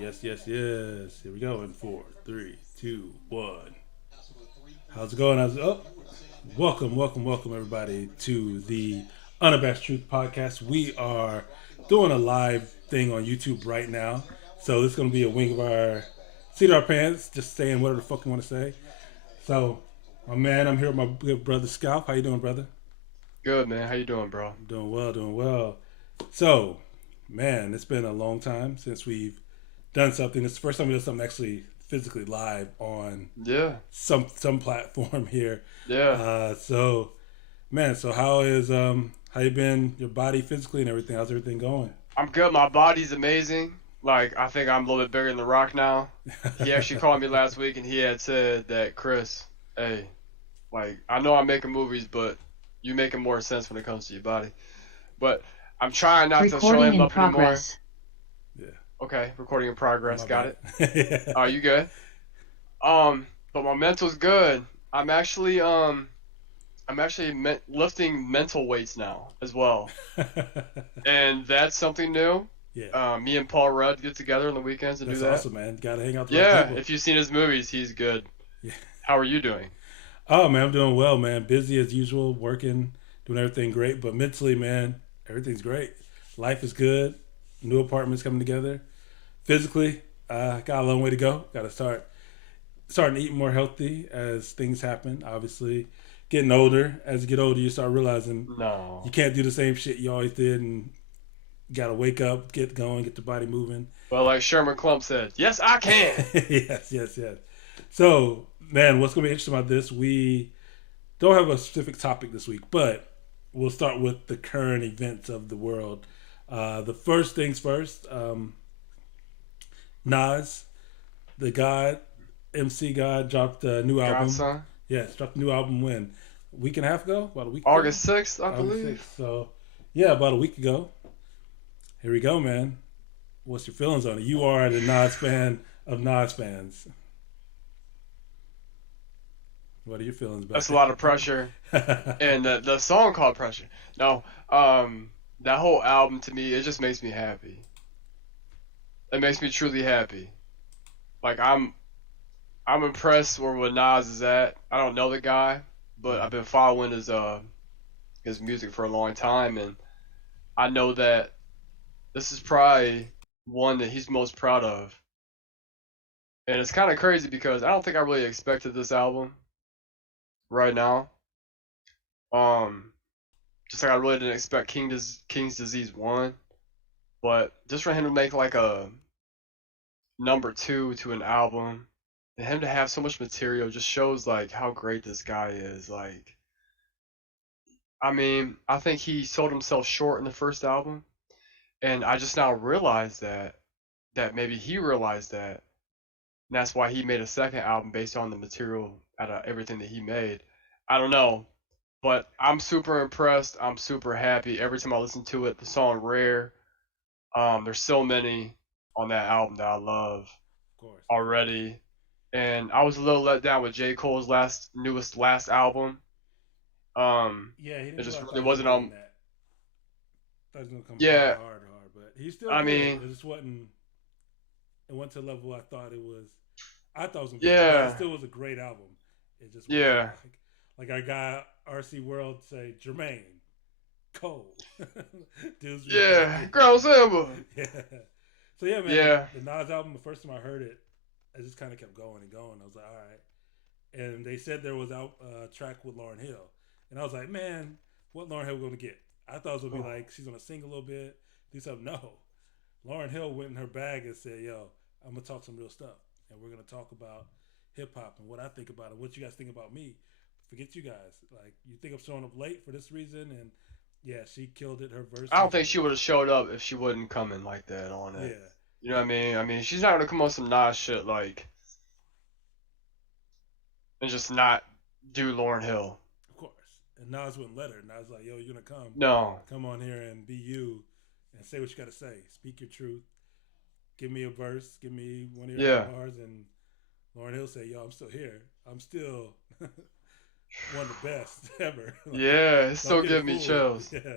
Yes, yes, yes. Here we go in four, three, two, one. How's it going? Welcome, everybody, to the Unabashed Truth podcast. We are doing a live thing on YouTube right now, so this is going to be a wing of our seat of our pants, just saying whatever the fuck you want to say. So, my man, I'm here with my good brother Scalp. How you doing, brother? Good man, how you doing, bro? Doing well, doing well. So, man, it's been a long time since we've done something. It's the first time we did something actually physically live on Yeah, some platform here. yeah. So man, so how you been, your body physically and everything? How's everything going? I'm good. My body's amazing. Like I think I'm a little bit bigger than The Rock now. He actually called me last week and he had said that Chris, hey, like I know I'm making movies, but you making more sense when it comes to your body. But I'm trying not to show Recording him in up anymore. progress. Yeah, Okay, recording in oh, progress. my Got bad. it. Yeah. You good? But my mental's good. I'm actually lifting mental weights now as well. And that's something new. Yeah, Me and Paul Rudd get together on the weekends and do that's that. awesome, man. Got to hang out with the right Yeah, people. if you've seen his movies, he's good. Yeah. How are you doing? Oh man, I'm doing well, man. Busy as usual, working, doing everything great. But mentally, man, everything's great. Life is good. New apartments coming together. Physically, got a long way to go. Got to starting to eat more healthy as things happen. Obviously, getting older. As you get older, you start realizing you No. can't do the same shit you always did, and you got to wake up, get going, get the body moving. But like Sherman Klump said, yes, I can. Yes, yes, yes. So, man, what's going to be interesting about this? We don't have a specific topic this week, but we'll start with the current events of the world. The first things first. Nas, the God, MC God, dropped a new album. Godson. Yes, dropped a new album when? A week and a half ago? About a week ago? August 6th, I August believe. 6th. So, yeah, about a week ago. Here we go, man. What's your feelings on it? You are the Nas fan of Nas fans. What are your feelings about That's a lot of pressure. it? And the song called Pressure. No, that whole album to me, it just makes me happy. It makes me truly happy. Like I'm impressed where Nas is at. I don't know the guy, but I've been following his music for a long time, and I know that this is probably one that he's most proud of. And it's kind of crazy because I don't think I really expected this album right now. Um, just like I really didn't expect King's Disease 1, but just for him to make like a number two to an album, and him to have so much material just shows like how great this guy is. Like, I mean, I think he sold himself short in the first album, and I just now realized that maybe he realized that, and that's why he made a second album based on the material out of everything that he made. I don't know, but I'm super impressed. I'm super happy every time I listen to it. The song "Rare," there's so many on that album that I love Of course. already, and I was a little let down with J. Cole's last album. Yeah, he It didn't do just what I thought it he was wasn't going to do in on. that. I thought he was going to come hard, Yeah, hard, hard. But he still I did. mean, It just wasn't, it went to a level I thought it was. I thought it was going to be, but it yeah, still was a great album. It just wasn't yeah, like our guy RC World say Jermaine Cole. Dudes be yeah. crazy. Girl Simba. Yeah. So yeah, man, Yeah. the Nas album. The first time I heard it, I just kind of kept going and going. I was like, all right. And they said there was out track with Lauren Hill, and I was like, man, what Lauren Hill going to get? I thought it was gonna be like she's gonna sing a little bit, do something. No, Lauren Hill went in her bag and said, "Yo, I'm gonna talk some real stuff, and we're gonna talk about hip hop and what I think about it, what you guys think about me. Forget you guys. Like you think I'm showing up late for this reason, and yeah, she killed it. Her verses I don't think she were would have showed up if she wouldn't come in like that on it. yeah, You know what I mean? I mean, she's not gonna come on some Nas shit like and just not do Lauren Hill. of course. And Nas wouldn't let her. Nas like, "Yo, you're gonna No. come on here and be you, and say what you gotta say. Speak your truth. Give me a verse. Give me one of your Yeah. bars." And Lauren Hill say, "Yo, I'm still here. I'm still one of the best ever. Like, Yeah, it don't still get it give me fooled." chills. Yeah, yeah,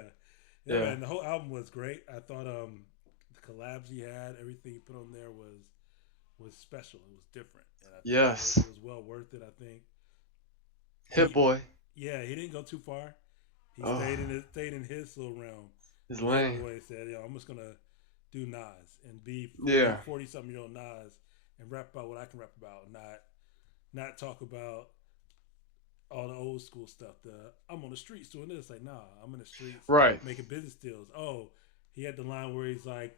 Yeah. man. The whole album was great. I thought the collabs he had, everything he put on there was special. It was different, and I think Yes. it was well worth it. I think Hit he, Boy. yeah, he didn't go too far. He Oh, stayed in his little realm his with Hit lane. Boy and said, "Yo, I'm just gonna do Nas and be Yeah. 40 something year old Nas and rap about what I can rap about, not talk about all the old school stuff. The I'm on the streets doing this. Like, nah, I'm in the streets Right. making business deals. Oh, he had the line where he's like,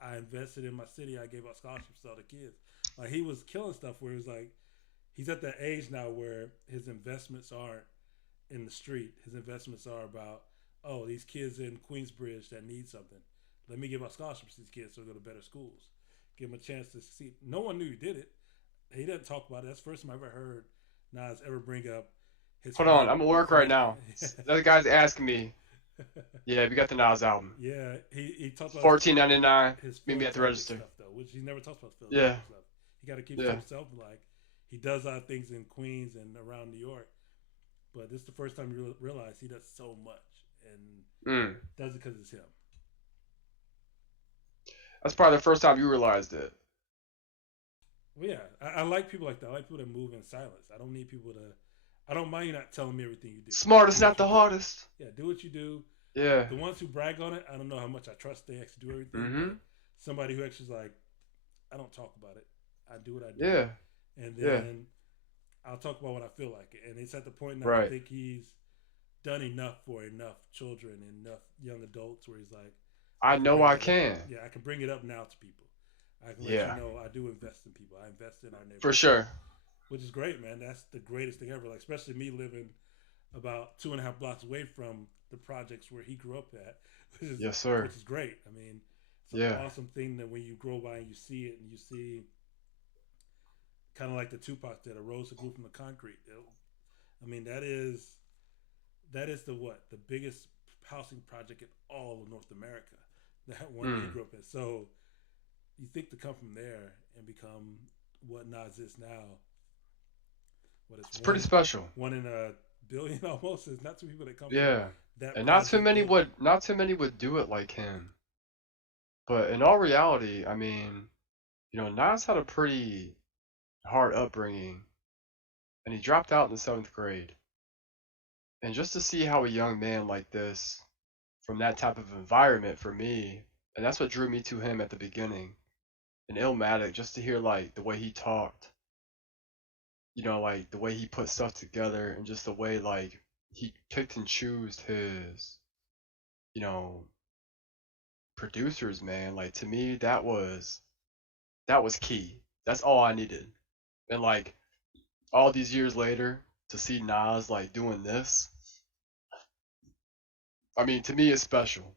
I invested in my city. I gave out scholarships to all the kids. Like he was killing stuff where he was like, he's at that age now where his investments aren't in the street. His investments are about, oh, these kids in Queensbridge that need something. Let me give out scholarships to these kids so they go to better schools. Give them a chance to succeed. No one knew he did it. He doesn't talk about it. That's the first time I ever heard Nas ever bring up his Hold on, father. I'm at work right now. The other guy's asking me. Yeah, we got the Nas album. Yeah, he talked about $14.99. his Meet me at the philanthropic register. stuff though, which he never talks about Yeah. philanthropic stuff. He got to keep it to Yeah. himself. Like he does a lot of things in Queens and around New York, but this is the first time you realize he does so much and Mm. does it because it's him. That's probably the first time you realized it. Well, yeah, I like people like that. I like people that move in silence. I don't need people to. I don't mind you not telling me everything you do. Smartest, Do not what you the do. hardest. Yeah, do what you do. Yeah. The ones who brag on it, I don't know how much I trust they actually do everything. Mm-hmm. But somebody who actually is like, I don't talk about it. I do what I do, Yeah. and Yeah. then I'll talk about what I feel like. And it's at the point now I Right. think he's done enough for enough children and enough young adults where he's like, I can know bring I it can. up. Yeah, I can bring it up now to people. I can let Yeah. you know I do invest in people. I invest in our For neighborhood, sure. which is great, man. That's the greatest thing ever. Like, especially me living about 2.5 blocks away from the projects where he grew up at, Yes, sir. which is great. I mean, it's an Yeah. awesome thing that when you grow by and you see it and you see kind of like the Tupac did, a rose that grew from the concrete. I mean, that is the what the biggest housing project in all of North America. That one he Mm. grew up in. So you think to come from there and become what Nas is now, what It's it's pretty special. one in a billion almost. There's not too many people that come from Yeah. that And project thing. not too many would do it like him. But in all reality, I mean, Nas had a pretty hard upbringing, and he dropped out in the 7th grade. And just to see how a young man like this, from that type of environment for me, and that's what drew me to him at the beginning, and Illmatic, just to hear like the way he talked, like the way he put stuff together, and just the way like he picked and chose his, you know, producers, man. Like to me, that was key. That's all I needed. And like all these years later, to see Nas like doing this, I mean, to me, it's special.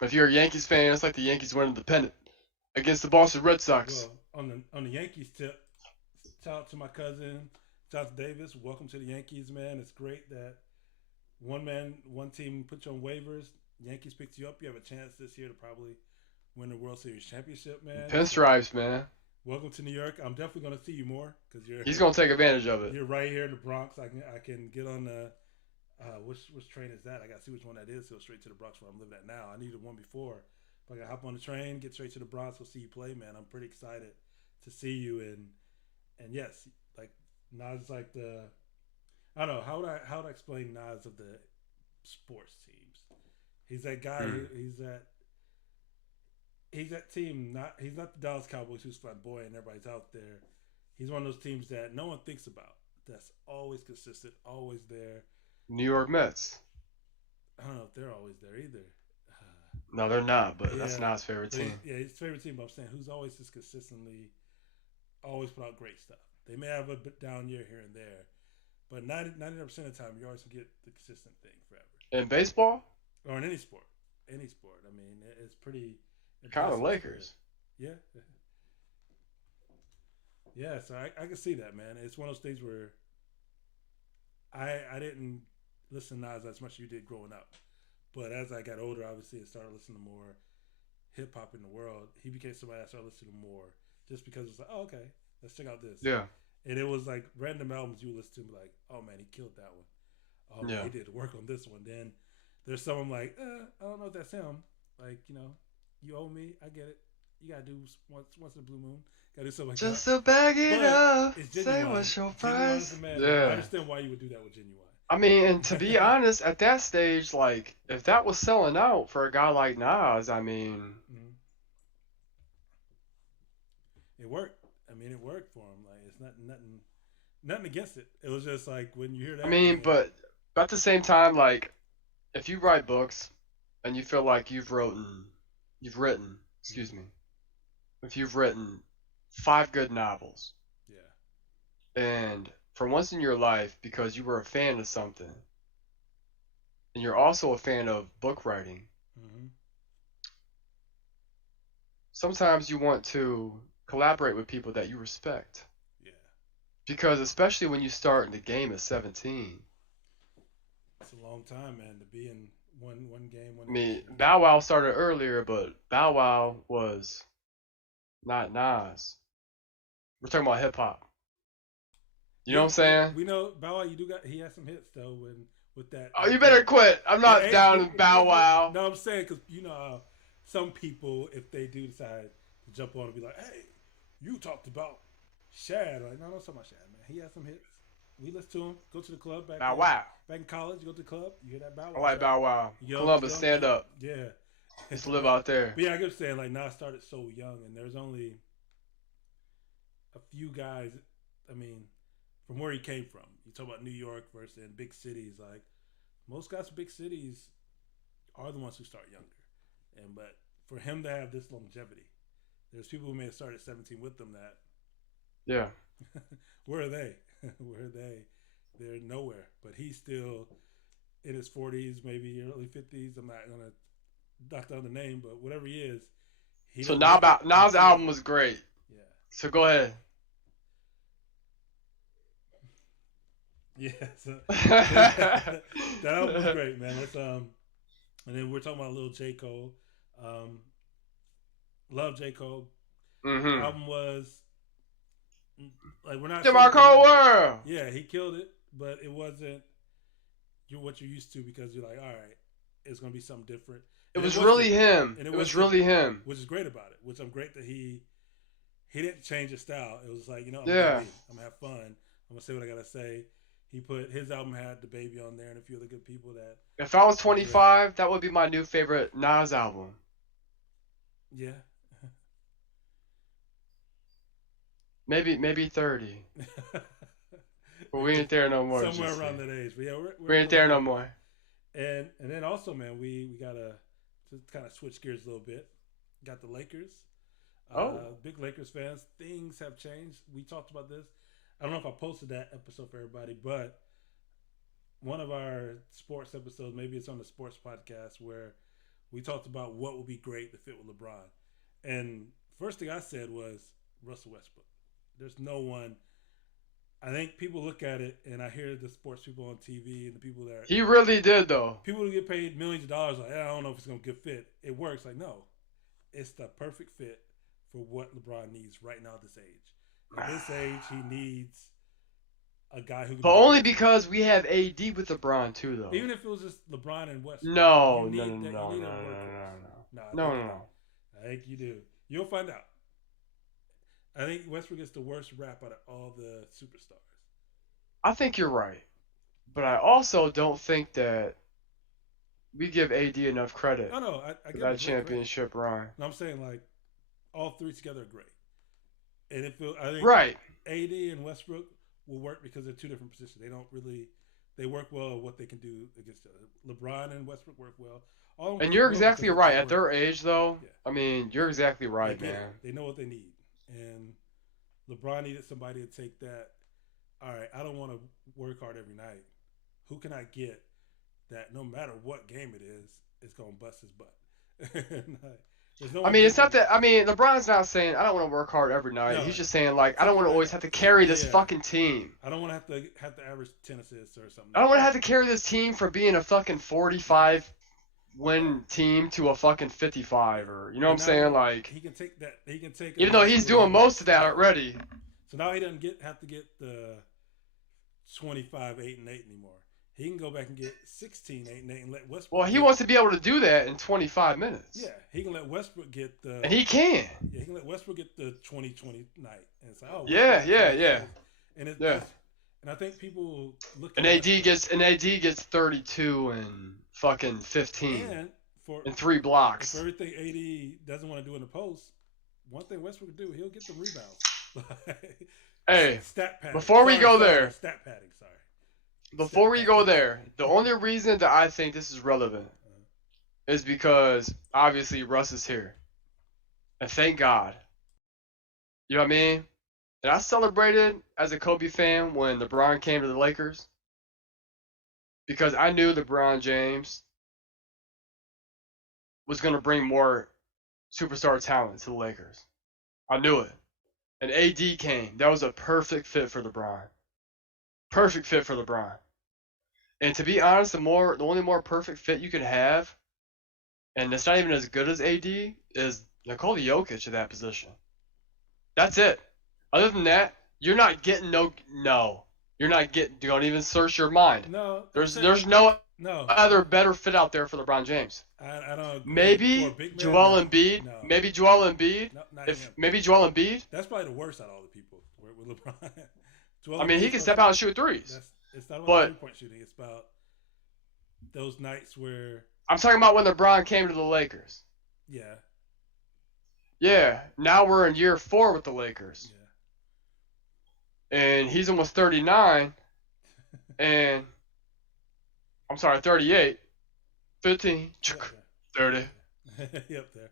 If you're a Yankees fan, it's like the Yankees winning the pennant against the Boston Red Sox. Well, on the Yankees tip, shout out to my cousin Jonathan Davis. Welcome to the Yankees, man. It's great that one team put you on waivers. Yankees picked you up. You have a chance this year to probably win the World Series championship, man. Pinstripes, man. Welcome to New York. I'm definitely going to see you more because He's gonna take advantage of it. you're right here in the Bronx. I can get on the which train is that? I got to see which one that is. Go straight to the Bronx where I'm living at now. I needed one before, but I got to hop on the train, get straight to the Bronx. Go see you play, man. I'm pretty excited to see you and yes, like Nas is like the I don't know how would I explain Nas of the sports teams. He's that guy. He's that team. He's not the Dallas Cowboys who's flamboyant and everybody's out there. He's one of those teams that no one thinks about. That's always consistent, always there. New York Mets. I don't know if they're always there either. No, they're not, but that's Yeah, Nas' favorite team. yeah, his favorite team. But I'm saying who's always just consistently, always put out great stuff. They may have a bit down year here and there, but 99% of the time you always get the consistent thing forever. In baseball, Or in any sport, any sport. I mean, it's pretty kind of impressive. Lakers. Yeah, yeah. So I can see that, man. It's one of those things where I didn't listen to Nas as much as you did growing up, but as I got older, obviously, and started listening to more hip hop in the world, he became somebody I started listening to more just because it's like, oh, okay, let's check out this. Yeah. And it was like random albums you listen to, be like, oh man, he killed that one. Oh man, Yeah. he did work on this one. Then there's someone like, I don't know if that's him. Like, you owe me. I get it. You gotta do once in a blue moon. Gotta do something like that. Just to bag it But up. it's Say genuine. what's your Genuine is price? a man. I Yeah. understand why you would do that with genuine. I mean, and to be honest, at that stage, like, if that was selling out for a guy like Nas, I mean, it worked. I mean, it worked for him. Like, it's nothing against it. It was just like when you hear that. I mean, but at the same time, like, if you write books and you feel like you've written, excuse me, if you've written 5 good novels, yeah, and for once in your life, because you were a fan of something, and you're also a fan of book writing, sometimes you want to collaborate with people that you respect. Yeah. Because especially when you start in the game at 17. It's a long time, man, to be in one game. I mean, Bow Wow started earlier, but Bow Wow was not Nas. We're talking about hip hop. You know what I'm saying? We know Bow Wow. He has some hits though with that. Oh, you better quit. I'm not down with Bow Wow. No, I'm saying because some people, if they do decide to jump on and be like, hey, you talked about Shad. Like, no, don't talk about Shad, man. He has some hits. We listen to him. Go to the club back in college. You go to the club. You hear that Bow Wow. I like Bow Wow. Columbus, stand up. Yeah. Just live out there. But yeah, I get saying, like, Nas started so young, and there's only a few guys, I mean, from where he came from. You talk about New York versus in big cities. Like, most guys from big cities are the ones who start younger. But for him to have this longevity, there's people who may have started at 17 with them that. Yeah. Where are they? Where are they? They're nowhere. But he's still in his 40s, maybe early 50s. I'm not going to knock down the name, but whatever he is. So Nas' album was great. Yeah. So go ahead. Yeah. So, that album was great, man. Let's and then we're talking about a little J. Cole. Love J. Cole. Mm-hmm. Album was like we're not. DeMarco World. Yeah, he killed it, but it wasn't what you're used to because you're like, all right, it's gonna be something different. It was really him. And it was really him. Which is great about it. Which I'm great that he didn't change his style. It was like, I'm yeah. gonna have fun. I'm gonna say what I gotta say. He put his album had the baby on there and a few other good people that. If I was 25, that would be my new favorite Nas album. Yeah. Maybe 30. But we ain't there no more. Somewhere around that age. But yeah, we ain't there no more. And then also, man, we gotta just kind of switch gears a little bit. Got the Lakers. Big Lakers fans. Things have changed. We talked about this. I don't know if I posted that episode for everybody, but one of our sports episodes, maybe it's on the sports podcast, where we talked about what would be great to fit with LeBron. And first thing I said was Russell Westbrook. There's no one. I think people look at it, and I hear the sports people on TV and the people that he really did though. People who get paid millions of dollars, like, I don't know if it's gonna be a good fit. It works. Like, no, it's the perfect fit for what LeBron needs right now at this age. At this age, he needs a guy who. But only because we have AD with LeBron too, though. Even if it was just LeBron and Westbrook. No. I think you do. You'll find out. I think Westbrook gets the worst rap out of all the superstars. I think you're right, but I also don't think that we give AD enough credit. I for that championship run. No, I'm saying like all three together are great. And I think right. AD and Westbrook will work because they're two different positions. They work well at what they can do against each other. LeBron and Westbrook work well. And you're exactly right. At their age, though, yeah. I mean, you're exactly right, man. They know what they need. And LeBron needed somebody to take that, all right, I don't want to work hard every night. Who can I get that no matter what game it is going to bust his butt? It's not that. I mean, LeBron's not saying I don't want to work hard every night. No, he's just saying like I don't want to always have to carry this fucking team. I don't want to have to average 10 assists or something. I don't want to have to carry this team from being a fucking 45 win team to a fucking 55 or you know what I'm saying? Like he can take that. He can take. Even though he's doing most of that So now he doesn't have to get the 25 8-8 anymore. he can go back and get 16, 8, and 8, and let Well, Westbrook he get. wants to be able to do that in 25 minutes. Yeah, he can let Westbrook get the. And he can. Yeah, he can let Westbrook get the 20-20 night, and it's like, oh, Westbrook Yeah, got yeah, 20 yeah. assists. And Yeah. and I think people look And at AD Westbrook gets 32 and fucking 15 and for and 3 if blocks. everything AD doesn't want to do in the post, one thing Westbrook can do, he'll get some rebounds. Hey, Stat padding. before we go Sorry, there, stat padding. Sorry. before Stat we go padding. there, the only reason that I think this is relevant is because obviously Russ is here. And thank God. You know what I mean? And I celebrated as a Kobe fan when LeBron came to the Lakers because I knew LeBron James was going to bring more superstar talent to the Lakers. I knew it. And AD came. That was a perfect fit for LeBron. Perfect fit for LeBron. And to be honest, the only more perfect fit you could have, and it's not even as good as AD, is Nikola Jokic at that position. That's it. Other than that, you're not getting no. You're not getting. Don't even search your mind. No, There's no no. other better fit out there for LeBron James. I don't agree. For a Maybe big man, Joel no. Embiid. No. Maybe Joel Embiid. No, not If him. maybe Joel Embiid. That's probably the worst out of all the people with LeBron. I mean, he can step out and shoot threes. It's not about But 3-point shooting. It's about those nights where. I'm talking about when LeBron came to the Lakers. Yeah. Yeah. Now we're in year 4 with the Lakers. Yeah. And he's almost 39. And I'm sorry, 38. 15. Yeah, 30. Yep, there.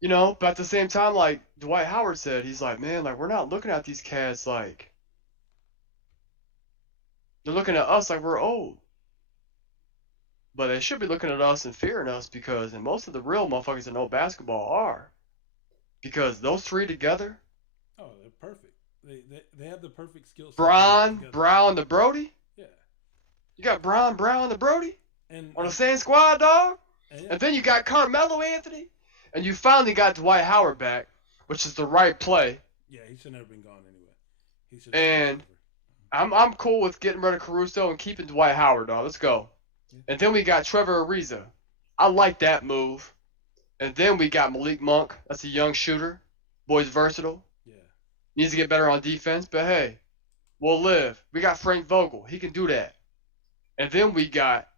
You know, but at the same time, like Dwight Howard said, he's like, man, like we're not looking at these cats like they're looking at us like we're old. But they should be looking at us and fearing us because, and most of the real motherfuckers that know basketball are. Because those three together. Oh, they're perfect. They have the perfect skill set. Brown, the Brody. Yeah. You got Brown, the Brody And on the same squad, dog. yeah. And then you got Carmelo Anthony. And you finally got Dwight Howard back, which is the right play. Yeah, he should never been gone anyway. He should. And I'm cool with getting rid of Caruso and keeping Dwight Howard, dog. Let's go. Yeah. And then we got Trevor Ariza. I like that move. And then we got Malik Monk. That's a young shooter. Boy's versatile. Yeah. Needs to get better on defense, but hey, we'll live. We got Frank Vogel. He can do that. And then we got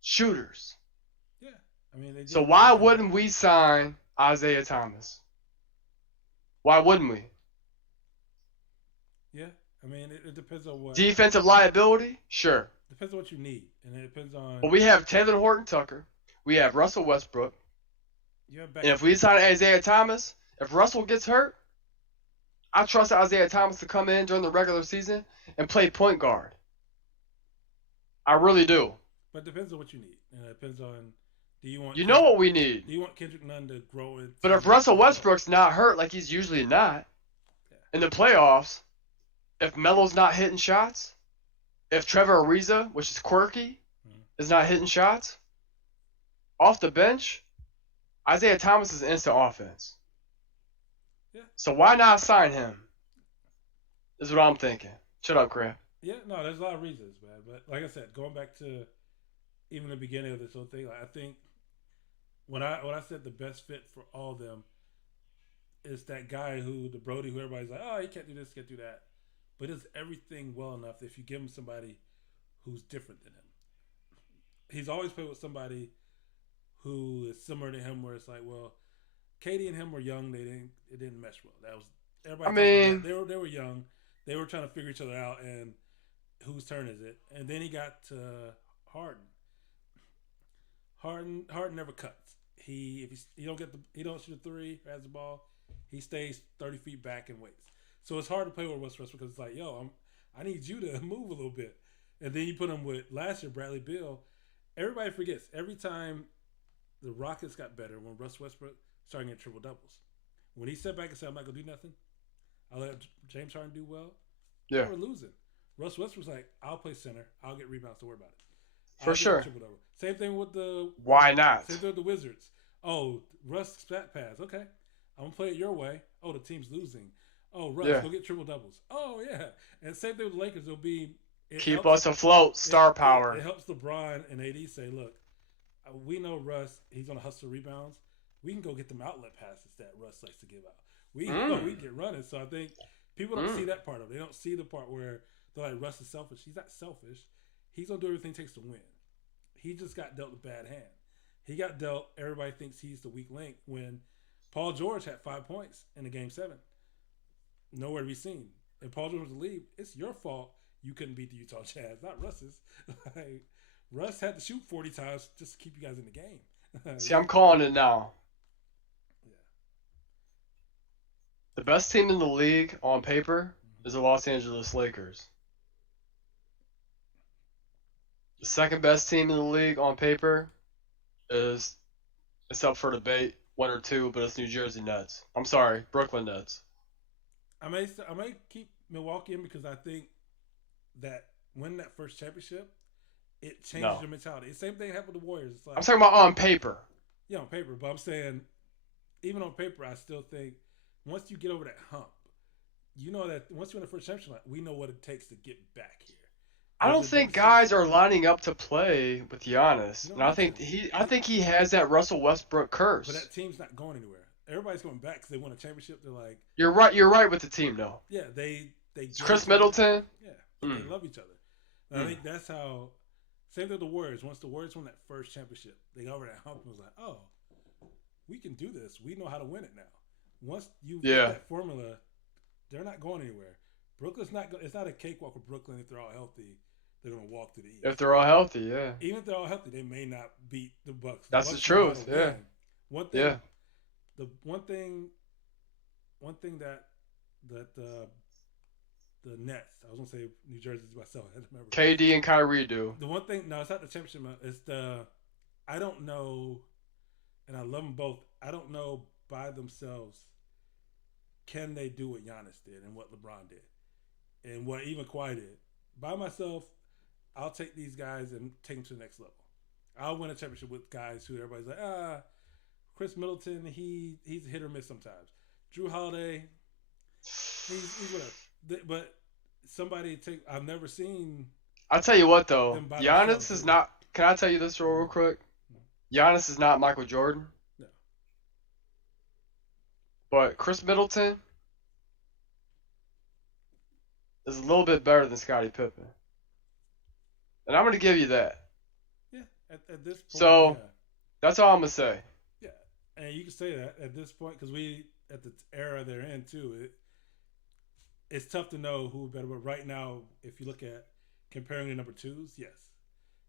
shooters. Yeah. I mean, so why wouldn't we sign Isaiah Thomas? Why wouldn't we? Yeah. I mean, it depends on what. Defensive liability? Sure. Depends on what you need. And it depends on. Well, we have Taylor Horton Tucker. We have Russell Westbrook. And if we sign Isaiah Thomas, if Russell gets hurt, I trust Isaiah Thomas to come in during the regular season and play point guard. I really do. But it depends on what you need. And it depends on, do you want... You know what we need. Do you want Kendrick Nunn to grow it? But if Russell Westbrook's not hurt like he's usually not, in the playoffs, if Melo's not hitting shots, if Trevor Ariza, which is quirky, is not hitting shots, off the bench, Isaiah Thomas is instant offense. Yeah. So why not sign him? Is what I'm thinking. Shut up, crap. Yeah, no, there's a lot of reasons, man. But like I said, going back to even the beginning of this whole thing, like, I think when I said the best fit for all of them is that guy the Brody, who everybody's like, oh, he can't do this, can't do that. But it's everything well enough that if you give him somebody who's different than him. He's always played with somebody who is similar to him, where it's like, well, Katie and him were young. It didn't mesh well. That was everybody. I mean, they were young. They were trying to figure each other out, and whose turn is it? And then he got to Harden. Harden never cuts. He don't shoot a three, has the ball, he stays 30 feet back and waits. So it's hard to play with Westbrook because it's like, yo, I need you to move a little bit. And then you put him with last year Bradley Beal. Everybody forgets every time the Rockets got better when Russ Westbrook started getting triple doubles. When he sat back and said, I'm not gonna do nothing, I'll let James Harden do well. Yeah, they were losing. Russ Westbrook's like, I'll play center, I'll get rebounds, don't worry about it. For sure. Same thing with the why not? Same thing with the Wizards. Oh, Russ spat pass. Okay, I'm gonna play it your way. Oh, the team's losing. Oh, Russ, go get triple doubles. Oh yeah, and same thing with the Lakers. It'll be It Keep helps us afloat, star it power. helps LeBron and AD say, look, we know Russ. He's gonna hustle rebounds. We can go get them outlet passes that Russ likes to give out. We know Mm, we can get running. So I think people don't see mm. that part of it. They don't see the part where they're like Russ is selfish. He's not selfish. He's gonna do everything it takes to win. He just got dealt a bad hand. He got dealt. Everybody thinks he's the weak link when Paul George had 5 points in the game seven. Nowhere to be seen. And Paul George was the lead. It's your fault you couldn't beat the Utah Jazz, not Russ's. Like, Russ had to shoot 40 times just to keep you guys in the game. See, I'm calling it now. Yeah. The best team in the league on paper is the Los Angeles Lakers. The second best team in the league on paper is, it's up for debate, one or two, but it's New Jersey Nets. I'm sorry, Brooklyn Nets. I may keep Milwaukee in because I think that winning that first championship, it changes No. your mentality. The same thing happened with the Warriors. It's I'm like, talking about on paper. yeah, on paper, but I'm saying even on paper, I still think once you get over that hump, you know that once you win the first championship, like, we know what it takes to get back here. I There's don't a think difference. guys are lining up to play with Giannis, You don't and I need think to. he has that Russell Westbrook But curse. that team's not going anywhere. Everybody's going back because they won a championship. They're like, You're right. You're right with the team, though. yeah, they It's get Chris each other. Middleton. Yeah, but they Mm, love each other. And I mm. think that's how. Same thing with the Warriors. Once the Warriors won that first championship, they got over that hump and was like, oh, we can do this. We know how to win it now. Once you get Yeah, that formula, they're not going anywhere. Brooklyn's not. It's not a cakewalk with Brooklyn if they're all healthy. They're going to walk to the if East. they're all healthy, yeah, Even if they're all healthy, they may not beat the Bucks. The that's the Bucks know how to truth. Yeah, win. One yeah. thing, the one thing that the Nets. I was gonna say New Jersey's myself. I had to remember. KD and Kyrie do. The one thing, no, it's not the championship. It's the I don't know, and I love them both. I don't know by themselves can they do what Giannis did and what LeBron did and what even Kawhi did. By myself, I'll take these guys and take them to the next level. I'll win a championship with guys who everybody's like, Chris Middleton, he's hit or miss sometimes. Drew Holiday, he's whatever. But somebody take I've never seen I'll tell you what though, them by themselves Giannis is do it. not. Can I tell you this real quick? Giannis is not Michael Jordan, No. but Chris Middleton is a little bit better than Scottie Pippen, and I'm gonna give you that. Yeah, at this point, yeah. So that's all I'm gonna say. Yeah, and you can say that at this point because we at the era they're in too. It's tough to know who better. But right now, if you look at comparing the number twos, yes,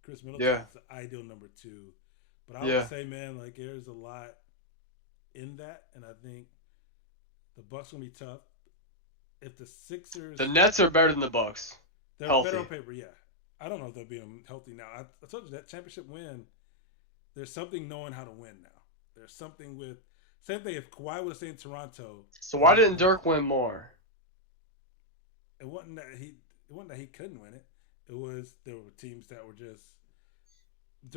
Chris Middleton Yeah, is the ideal number two. But I would yeah. say, man, like there's a lot in that, and I think the Bucks gonna be tough. If the The Sixers, Nets are better than the Bucks. they're better on Healthy. paper, yeah. I don't know if they'll be healthy now. I told you that championship win. There's something knowing how to win now. There's something with same thing. If Kawhi would have stayed in Toronto, So they why might have didn't won. Dirk win more? It wasn't that he couldn't win it. It was there were teams that were just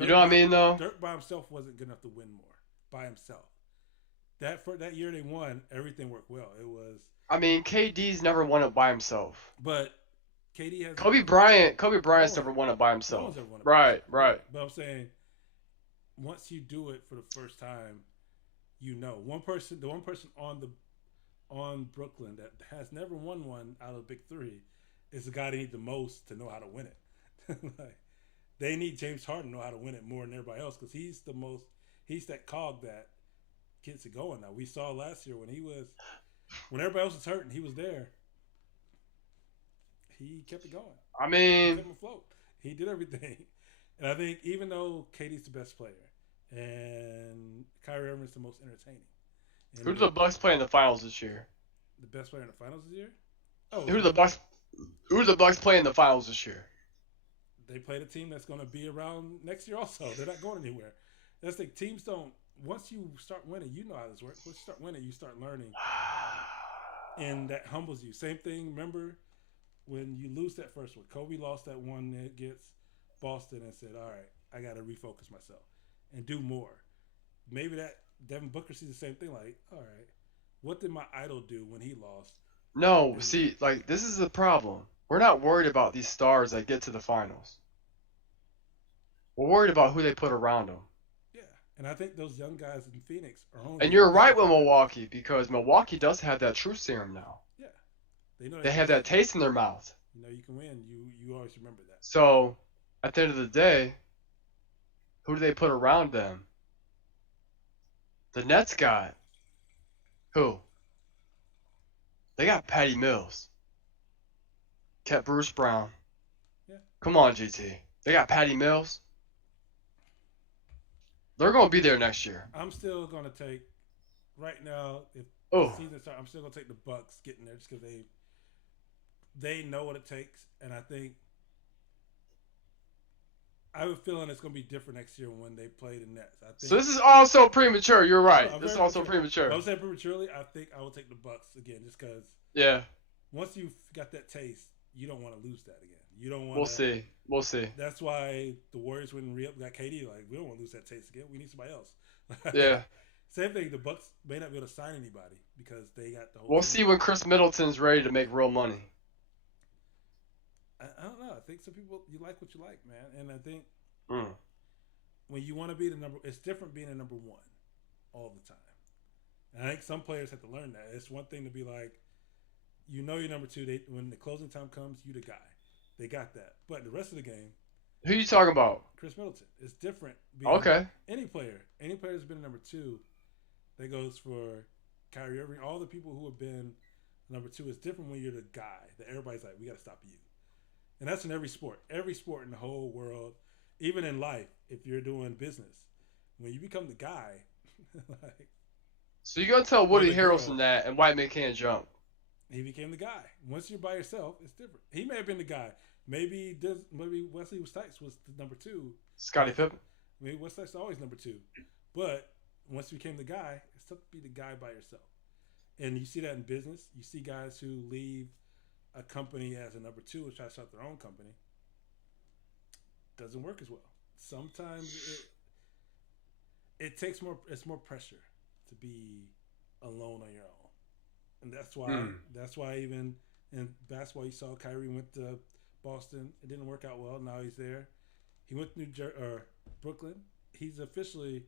You know Dirk what I by mean, though? Dirk by himself wasn't good enough to win more by himself. That for that year they won, everything worked well. It was, I mean, KD's never won it by himself. but KD has Kobe no Bryant's one, never won it by no himself. one's ever won it by Right, himself. Yeah, right. but I'm saying once you do it for the first time, you know the one person on Brooklyn that has never won one out of the big three is the guy they need the most to know how to win it. Like, they need James Harden to know how to win it more than everybody else because he's that cog that gets it going. Now we saw last year when everybody else was hurting, he was there. He kept it going. I He mean, kept him afloat. He did everything, and I think even though KD's the best player and Kyrie Irving's the most entertaining, who and do the Bucks play in the finals this year? the best player in the finals this year. Oh, Who do the Bucks? Who do the Bucks play in the finals this year? they played a team that's going to be around next year. Also, they're not going anywhere. That's the teams don't. Once you start winning, you know how this works. Once you start winning, you start learning, and that humbles you. Same thing. Remember when you lose that first one? Kobe lost that one against Boston and said, "All right, I got to refocus myself and do more." Maybe that Devin Booker sees the same thing. Like, all right, what did my idol do when he lost? No, And see, like this is the problem. We're not worried about these stars that get to the finals. We're worried about who they put around them. Yeah, and I think those young guys in Phoenix are And only you're better right with for that. Milwaukee because Milwaukee does have that truth serum now. Yeah, they know they They can have win. that taste in their mouth. You know you can win. You always remember that. So at the end of the day, who do they put around them? The Nets got who? They got Patty Mills. Kept Bruce Brown. Yeah, Come on, GT. They got Patty Mills. They're going to be there next year. I'm still gonna take right now. If the Oh, season starts, I'm still gonna take the Bucks getting there just because they know what it takes, and I have a feeling it's gonna be different next year when they play the Nets. I so think. this is also premature. You're No, right. I'm This very is also premature. But premature. I'm saying prematurely. I think I will take the Bucks again, just because Yeah, once you've got that taste, you don't want to lose that again. You don't want we'll to. see. We'll see. That's why the Warriors wouldn't re-up got KD. Like we don't want to lose that taste again. We need somebody else. Yeah, Same thing. The Bucks may not be able to sign anybody because they got the whole we'll team. see when Chris Middleton's ready to make real money. I don't know. I think some people you like what you like, man, and I think Mm. when you want to be the number, it's different being a number one all the time. And I think some players have to learn that. It's one thing to be like, you know, you're number two. When the closing time comes, you the guy. They got that. But the rest of the game, Who you talking about? Chris Middleton, it's different. Being Okay. any player that's been a number two, that goes for Kyrie Irving. All the people who have been number two, it's different when you're the guy that everybody's like, we got to stop you. And that's in every sport in the whole world, even in life. If you're doing business, when you become the guy, like So you're gonna tell or Woody the girl, Harrelson that and White Man can't jump. he became the guy. Once you're by yourself, it's different. He may have been the guy. Maybe Wesley Stites was the number two. Scottie Pippen. Maybe Wesley Stites always number two, but once you became the guy, it's tough to be the guy by yourself. And you see that in business. You see guys who leave a company as a number two and try to start their own company. Doesn't work as well. Sometimes it takes more. It's more pressure to be alone on your own, and that's why even in basketball you saw Kyrie went to Boston. It didn't work out well. Now he's there. He went to New Jersey or Brooklyn. He's officially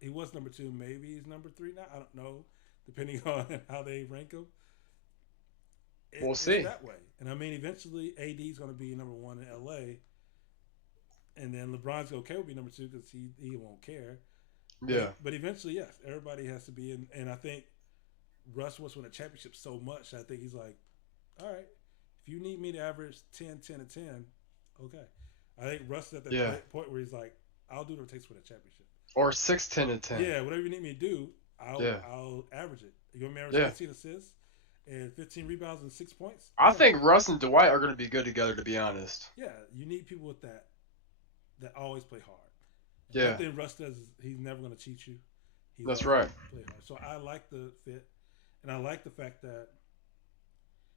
he was number two. Maybe he's number three now. I don't know, depending on how they rank him. We'll It's see. that way, and I mean, eventually AD is going to be number one in LA, and then LeBron's okay with be number two because he won't care. Yeah. But eventually, yes, everybody has to be in. And I think Russ wants to win a championship so much. I think he's like, all right, if you need me to average 10, 10, and 10, okay. I think Russ is at that Yeah. point where he's like, I'll do what it takes for the championship. Or 6, 10, and 10. Yeah, whatever you need me to do, Yeah. I'll average it. You want me to average Yeah. 15 assists and 15 rebounds and 6 points? I Yeah. think Russ and Dwight are gonna be good together. To be honest. Yeah, you need people with that always play hard. Yeah. One thing Russ does is he's never going to cheat you. He's That's always right. gonna play hard. So I like the fit, and I like the fact that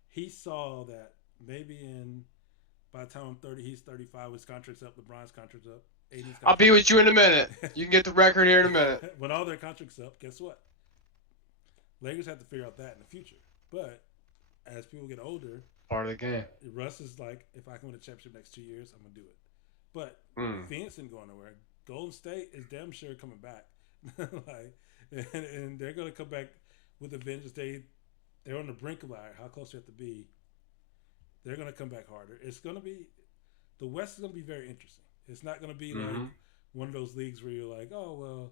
he saw that maybe by the time I'm 30, he's 35. His contract's up. LeBron's contract's up. AD's I'll be contract's with you in a minute. up. You can get the record here in a minute. When all their contracts up, guess what? Lakers have to figure out that in the future. But as people get older, Part of the game. Russ is like, if I can win a championship next 2 years, I'm gonna do it. But Mm. Phoenix isn't going nowhere. Golden State is damn sure coming back. and they're gonna come back with a vengeance. They're on the brink of like how close they have to be. They're gonna come back harder. It's gonna be the West is gonna be very interesting. It's not gonna be like Mhm. one of those leagues where you're like, oh well,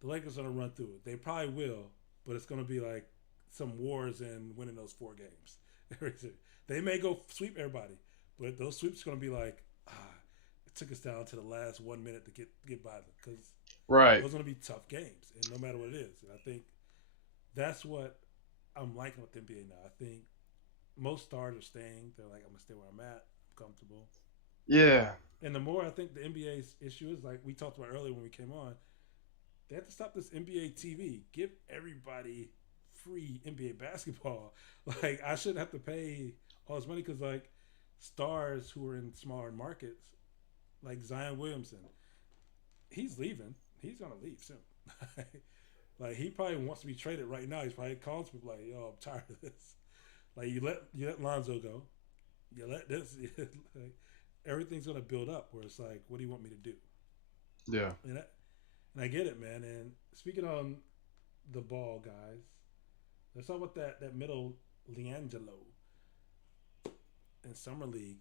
the Lakers are gonna run through it. They probably will, but it's gonna be like some wars and winning those 4 games. They may go sweep everybody, but those sweeps are gonna be like, it took us down to the last 1 minute to get by them because Right. those are gonna be tough games, and no matter what it is. And I think that's what I'm liking with the NBA now. I think most stars are staying. They're like, I'm gonna stay where I'm at. I'm comfortable. Yeah. And the more I think the NBA's issue is, like we talked about earlier when we came on, they have to stop this NBA TV. Give everybody free NBA basketball. Like I shouldn't have to pay all this money because like stars who are in smaller markets, like Zion Williamson, he's leaving. He's gonna leave soon. Like he probably wants to be traded right now. He's probably calling people like, "Yo, I'm tired of this." Like you let Lonzo go. Yeah, let this. Like, everything's gonna build up. Where it's like, what do you want me to do? Yeah. And I get it, man. And speaking on the ball, guys, let's talk about that middle Liangelo in summer league.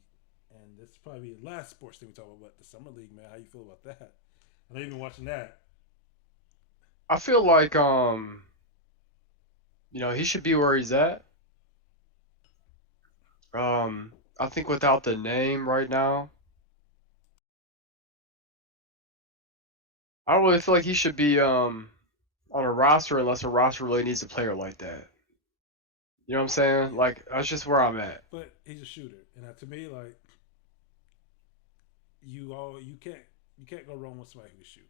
And this is probably the last sports thing we talk about. But the summer league, man, how you feel about that? I know you've been watching that. I feel like he should be where he's at. I think without the name right now, I don't really feel like he should be on a roster unless a roster really needs a player like that. You know what I'm saying? Yeah, Like that's just where I'm at. but he's a shooter, and to me, like you can't go wrong with somebody who can shoot.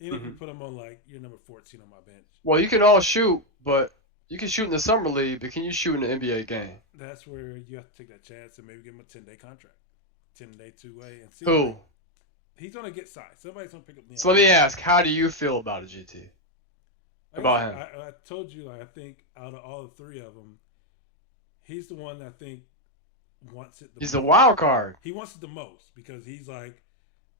Even if you Hmm. put him on like you're number 14 on my bench, Well, you can all shoot, but you can shoot in the summer league, but can you shoot in the NBA game? that's where you have to take that chance and maybe give him a 10-day contract, 10-day 2 way, and see. Like Who? he's gonna get size. Somebody's gonna pick up So let Leon. me ask, how do you feel about it, GT? Like I About said, him? I told you, like I think out of all the three of them, he's the one that I think wants it the He's a most. wild card. He wants it the most because he's like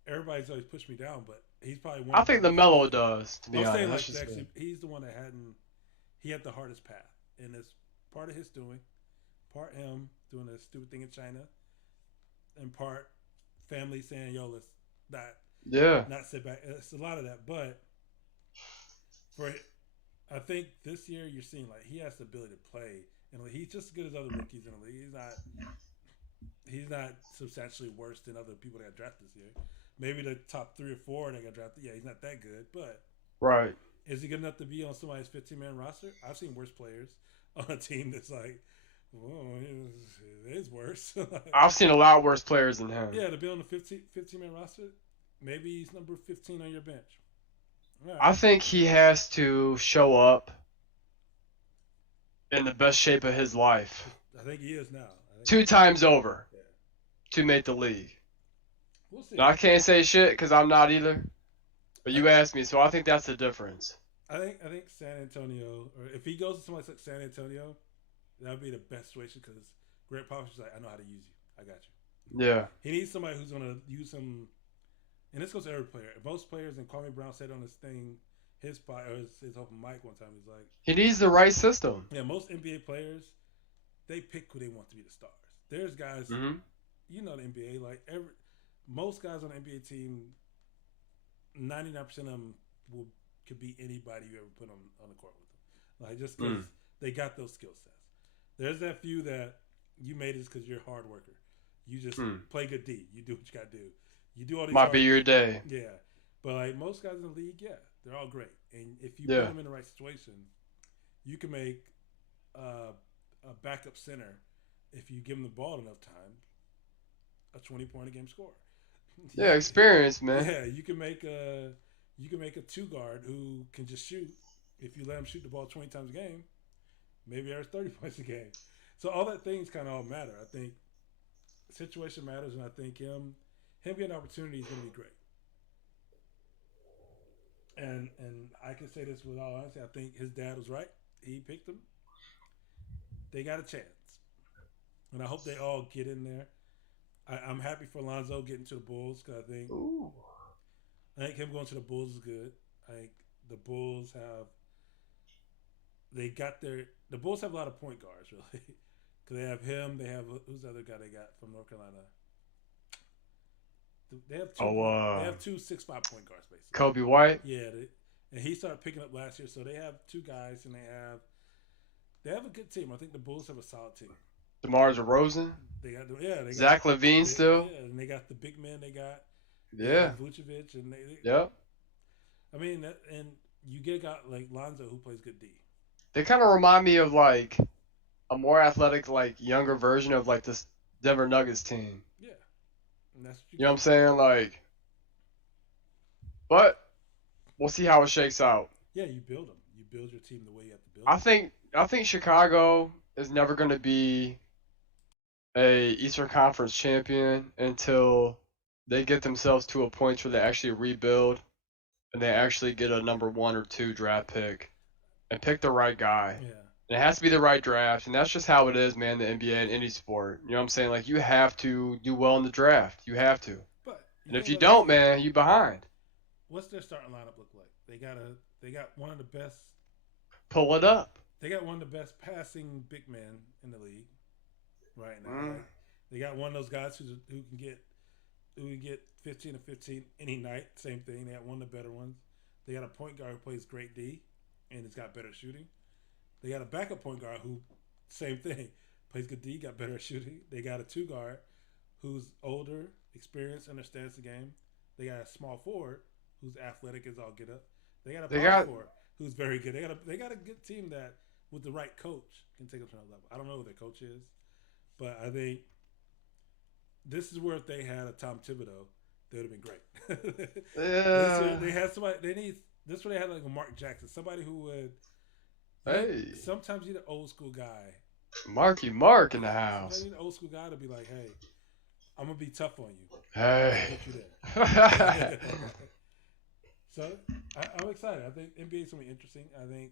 everybody's always pushed me down, but he's probably one I of the think the most. Mello does, to be I'm honest. saying That's like just me. actually, he's the one that hadn't. He had the hardest path, and it's part of his doing, part him doing a stupid thing in China, and part family saying, "Yo, let's not Yeah. not sit back." It's a lot of that, but for I think this year you're seeing like he has the ability to play, and like, he's just as good as other rookies in the league. He's not substantially worse than other people that got drafted this year. Maybe the top 3 or 4 that got drafted, yeah, he's not that good, but Right. is he good enough to be on somebody's 15-man roster? I've seen worse players on a team that's like, well, it is worse. Like, I've seen a lot worse players than him. yeah, to be on the 15-man roster, maybe he's number 15 on your bench. All I right. think he has to show up in the best shape of his life I think he is now. I think, 2 times over yeah. to make the league. We'll Now see. I can't say shit because I'm not either, but I, you asked me, so I think that's the difference. I think San Antonio, or if he goes to somewhere like San Antonio, that would be the best situation because Greg Popovich is like, I know how to use you. I got you. Yeah. He needs somebody who's going to use him. And this goes to every player. Most players, and Kwame Brown said on his thing, his open mic one time, he's like, He needs the right system. yeah, most NBA players, they pick who they want to be the stars. There's guys, Hmm. the NBA, like most guys on the NBA team, 99% of them could be anybody you ever put on the court with them. Like just because Mm. they got those skill sets. There's that few that you made it because you're a hard worker. You just Mm. play good D. You do what you got to do. You do all these Might be hard, your day. yeah. But like most guys in the league, yeah, they're all great. And if you put Yeah. them in the right situation, you can make a backup center if you give them the ball enough time, a 20 point a game score. Yeah, experience, man. Yeah, you can make a 2 guard who can just shoot. If you let him shoot the ball 20 times a game, maybe average 30 points a game. So all that things kind of all matter. I think situation matters, and I think him getting an opportunity is going to be great. And I can say this with all honesty. I think his dad was right. He picked him. They got a chance, and I hope they all get in there. I'm happy for Lonzo getting to the Bulls because Ooh. I think him going to the Bulls is good. I think the Bulls have they got the Bulls have a lot of point guards really because they have him. They have who's the other guy they got from North Carolina. They have two. Oh, They have two 6'5" point guards basically. Kobe White. Yeah, and he started picking up last year, so they have 2 guys, and they have a good team. I think the Bulls have a solid team. DeMar DeRozan. They got yeah, they got Zach Levine still. yeah, and they got the big men. They Yeah. got Vucevic, and Yep. I mean, and you get a guy like Lonzo who plays good D. They kind of remind me of like a more athletic, like younger version of like this Denver Nuggets team. Yeah, and that's what you You know what I'm get. saying? Like, but we'll see how it shakes out. Yeah, you build them. You build your team the way you have to build I them. think I think Chicago is never going to be a Eastern Conference champion until they get themselves to a point where they actually rebuild and they actually get a number 1 or 2 draft pick and pick the right guy. Yeah, And it has to be the right draft, and that's just how it is, man. The NBA and any sport, you know what I'm saying? Like you have to do well in the draft. You have to, But you and know if you what I don't, see? man, you behind. What's their starting lineup look like? They got one of the best. Pull it up. They got one of the best passing big men in the league right now. Mm. Like they got one of those guys who can get 15 to 15 any night. Same thing. They got one of the better ones. They got a point guard who plays great D and has got better shooting. They got a backup point guard who, same thing, plays good D, got better shooting. They got a two guard who's older, experienced, understands the game. They got a small forward who's athletic as all get up. They got a They power got forward who's very good. They got a good team that, with the right coach, can take them to another level. I don't know who their coach is, but I think this is where if they had a Tom Thibodeau, they would have been great. They had somebody. They need this. Where they had like a Mark Jackson, somebody who would. hey, Sometimes you need an old school guy. Marky Mark in the Sometimes house. you need an old school guy to be like, "Hey, I'm gonna be tough on you. I'm gonna Hey. get you there." So I'm excited. I think NBA is gonna be interesting. I think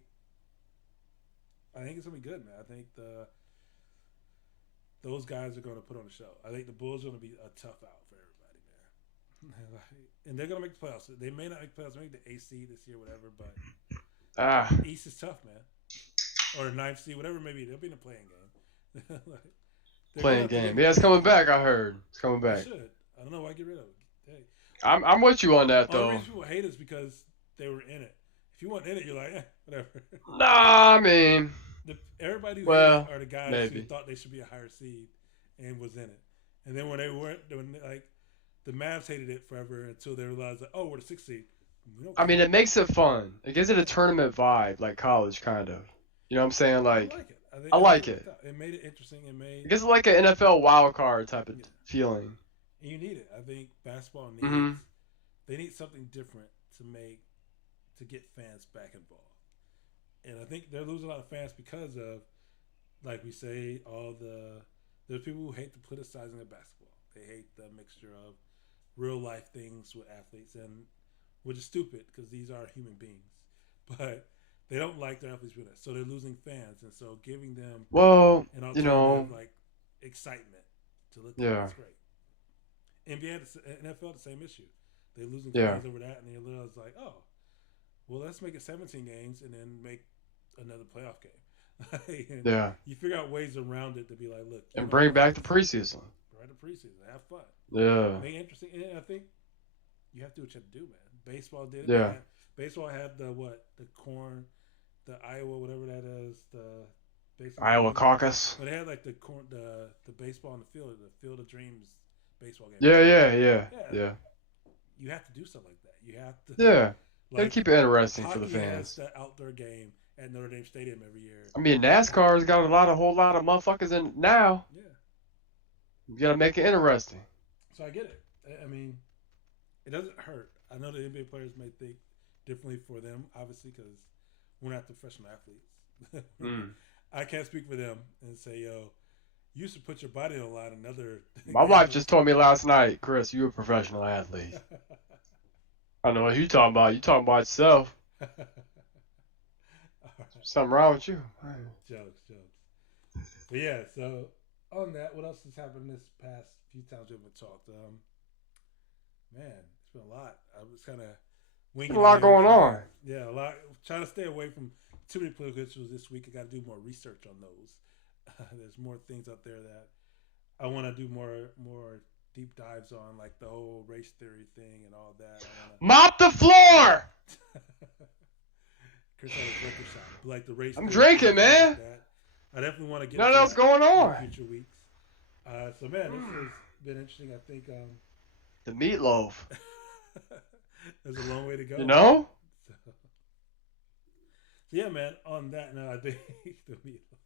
it's gonna be good, man. I think those guys are gonna put on a show. I think the Bulls are gonna be a tough out for everybody, man. And they're gonna make the playoffs. They may not make the playoffs, maybe the AC this year, whatever. But Ah, East is tough, man. Or the ninth seed, whatever it may be. They'll be in a playing game. Like, they're gonna playing have to game. look Yeah, at it's coming back. I heard it's coming They back. should. I don't know why get rid of it. Hey, I'm with you on that all the though. reason people hate is because they were in it. If you weren't in it, you're like, whatever. Nah, I mean, Everybody who hated well, it are the guys who maybe. thought they should be a higher seed and was in it. And then when they weren't, like the Mavs hated it forever until they realized that, oh, we're the sixth seed. We don't I mean, care. it makes it fun. It gives it a tournament vibe, like college, kind of. You know what I'm saying? I Like, like it. I I think like it worked it. out. It made it interesting. It gives it like an NFL wild card type of Yeah. feeling. And you need it. I think basketball Hmm. they need something different to get fans back involved. And I think they're losing a lot of fans because of, like we say, there's people who hate the politicizing of basketball. They hate the mixture of real life things with athletes, and which is stupid because these are human beings. But they don't like their athletes with it, so they're losing fans, and so giving them Well, an you alternative know, like excitement to look at yeah, is great. NBA, NFL, the same issue. They're losing yeah, fans over that, and they realize like, oh, well, let's make it 17 games and then make another playoff game. And yeah, you figure out ways around it to be like, look, you and don't bring like back the this. preseason. Right the preseason, have fun, Yeah, make it interesting. And I think you have to do what you have to do, man. Baseball did it. yeah. Baseball had the corn, the Iowa, whatever that is, the baseball Iowa game. caucus. But they had like the baseball in the Field of Dreams baseball game. Yeah, yeah, yeah, Yeah, yeah, you have to do something like that. You have to yeah. Gotta like keep it interesting for the hockey has fans. the outdoor game at Notre Dame Stadium every year. I mean, NASCAR's got a whole lot of motherfuckers in it now. Yeah, You gotta make it interesting. so I get it. I mean, it doesn't hurt. I know the NBA players may think differently for them, obviously, because we're not the professional athletes. Mm. I can't speak for them and say, yo, you should put your body on the line another My wife just told me last night, Chris, you a professional athlete. I don't know what you talking about. You talking about yourself. All right. Something wrong with you. Jokes. But yeah, so on that, what else has happened this past few times we haven't talked? Man, it's been a lot. I was kind of winging There's a it lot here. going on. Yeah, a lot. Trying to stay away from too many political issues this week. I got to do more research on those. There's more things out there that I want to do more deep dives on, like the whole race theory thing and all that. Mop the floor! Chris had his record shop, like the race. I'm theory drinking, thing, man. like that. I definitely want to get Nothing into else that going in on. future weeks. So man, this has been interesting. I think The meatloaf. there's a long way to go. You know? So yeah, man. On that note, I think the meatloaf.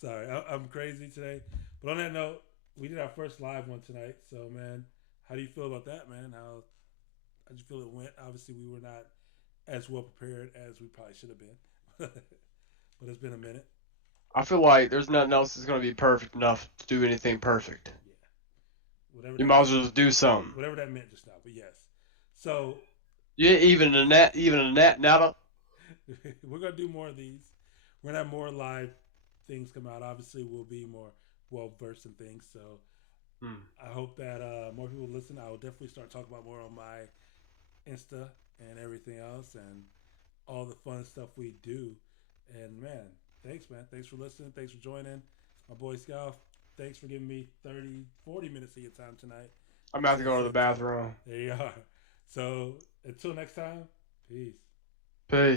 Sorry, I'm crazy today. But on that note, we did our first live one tonight. So man, how do you feel about that, man? How did you feel it went? Obviously, we were not as well prepared as we probably should have been. But it's been a minute. I feel like there's nothing else that's going to be perfect enough to do anything perfect. Yeah. Whatever You that might as meant, well just do something. whatever that meant just now. But yes. So Yeah, even a net, nada. we're gonna do more of these. we're gonna have more live things come out. Obviously, we'll be more well versed in things. So Hmm. I hope that more people listen. I will definitely start talking about more on my Insta and everything else, and all the fun stuff we do. And man, thanks, man. Thanks for listening. Thanks for joining. My boy Scout, thanks for giving me 30, 40 minutes of your time tonight. I'm Get about you to that go to the same time. bathroom. There you are. So until next time, peace. Peace.